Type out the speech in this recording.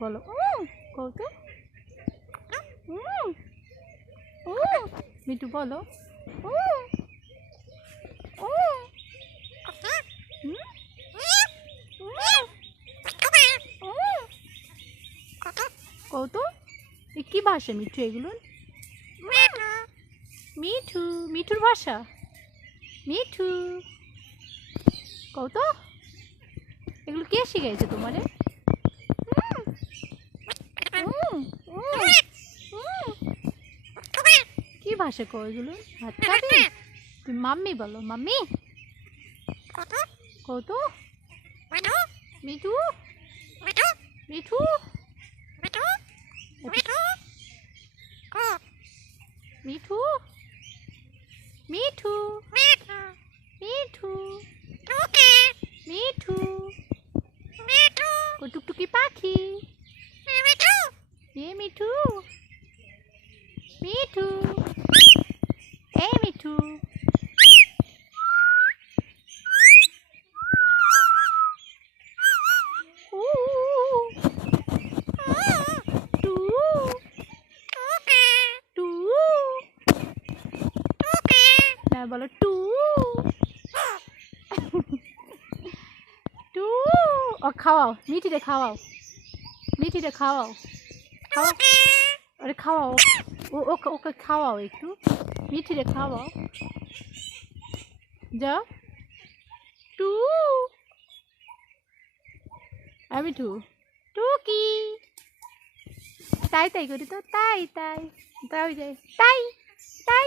বলো কৌতু মিঠু বলো কৌতু কি ভাষা মিঠু এগুলো মিঠু মিঠুর ভাষা মিঠু কৌতু এগুলো কে শিখাইছে তোমারে কি ভাষা কো এগুলো ভাত খাবি তুমি মাম্মি বলো মাম্মি কৌতু মিঠু মিঠু মিঠু মিঠু মিঠু মিঠু টুকটুকি পাখি এ মিঠু মিঠু এই মিঠু বলো টু টু ও খাওয়াও মিঠিরে খাওয়াও মিঠিরে খাওয়াও খাওয়াও আরে খাওয়াও ওকে ওকে খাওয়াও একটু মিঠিরে খাওয়াও যাও টু আমি টু টুকি তাই তাই করি তো তাই তাই তাই যাই তাই তাই